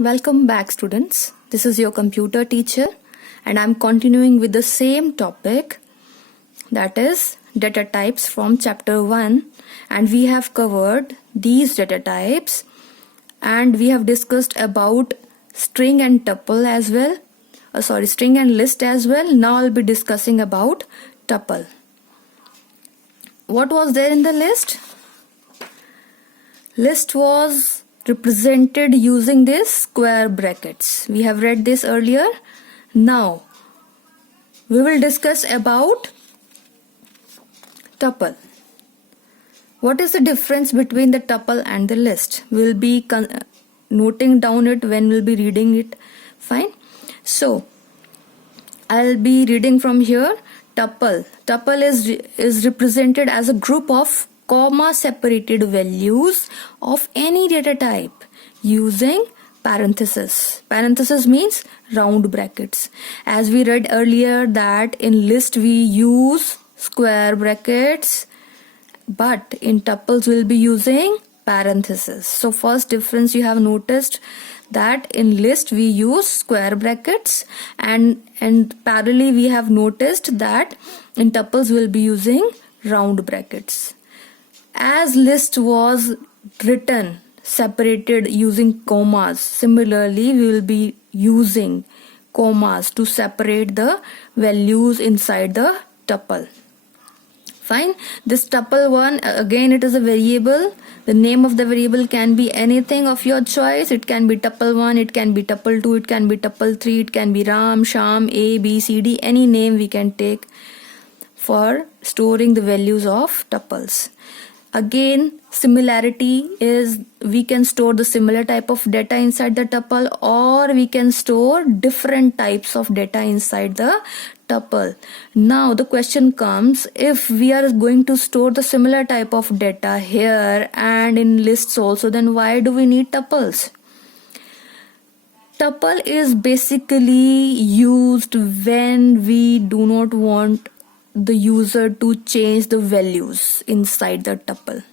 Welcome back, students. This is your computer teacher and I'm continuing with the same topic, that is data types from chapter 1, and we have covered these data types and we have discussed about string and tuple as well. String and list as well. Now I'll be discussing about tuple. What was there in the list? List was represented using this square brackets. We have read this earlier. Now we will discuss about tuple. What is the difference between the tuple and the list? We'll be noting down it when we'll be reading it. Fine. So I'll be reading from here. Tuple. Tuple is represented as a group of comma separated values of any data type using parentheses. Parentheses means round brackets. As we read earlier that in list we use square brackets, but in tuples we'll be using parentheses. So first difference you have noticed that in list we use square brackets, and parallelly we have noticed that in tuples we'll be using round brackets. As list was written separated using commas, similarly we will be using commas to separate the values inside the tuple. Fine. This tuple one, again it is a variable. The name of the variable can be anything of your choice. It can be tuple 1, it can be tuple 2, it can be tuple 3, it can be Ram, Sham, A, B, C, D. Any name we can take for storing the values of tuples. Again, similarity is we can store the similar type of data inside the tuple, or we can store different types of data inside the tuple. Now the question comes, if we are going to store the similar type of data here and in lists also, then why do we need tuples? Tuple is basically used when we do not want the user to change the values inside the tuple.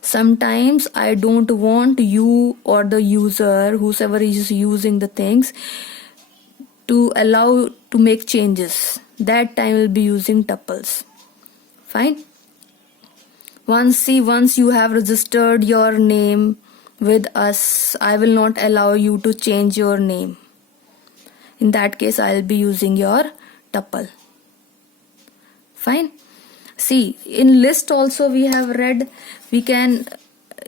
Sometimes I don't want you or the user, whoever is using the things, to allow to make changes. That time we'll be using tuples. Fine. Once you have registered your name with us, I will not allow you to change your name. In that case, I'll be using your tuple. Fine. See, in list also we have read we can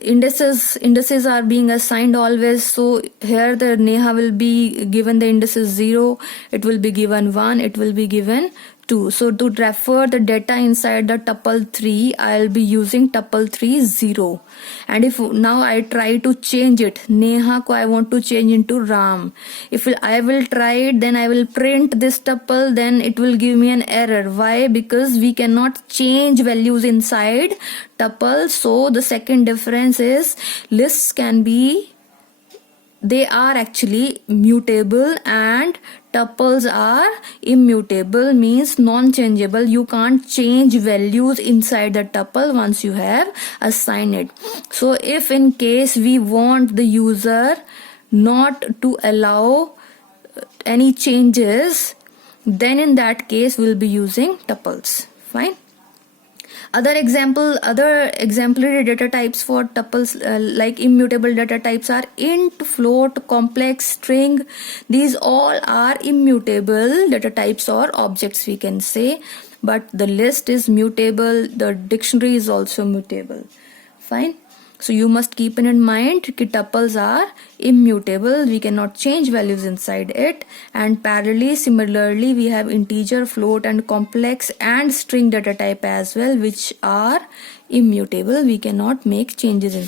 indices are being assigned always. So here the Neha will be given the indices 0, it will be given 1, it will be given 2. So to refer the data inside the tuple 3, I'll be using tuple 3 0. And if now I try to change it, Neha ko I want to change into Ram. If I will try it, then I will print this tuple, then it will give me an error. Why? Because we cannot change values inside tuple. So the second difference is lists they are actually mutable and tuples are immutable, means non-changeable. You can't change values inside the tuple once you have assigned it. So if in case we want the user not to allow any changes, then in that case we'll be using tuples. Fine. Other exemplary data types for tuples like immutable data types are int, float, complex, string. These all are immutable data types or objects we can say, but the list is mutable, the dictionary is also mutable. Fine. So you must keep in mind that tuples are immutable, we cannot change values inside it, and parallelly similarly we have integer, float and complex and string data type as well, which are immutable, we cannot make changes in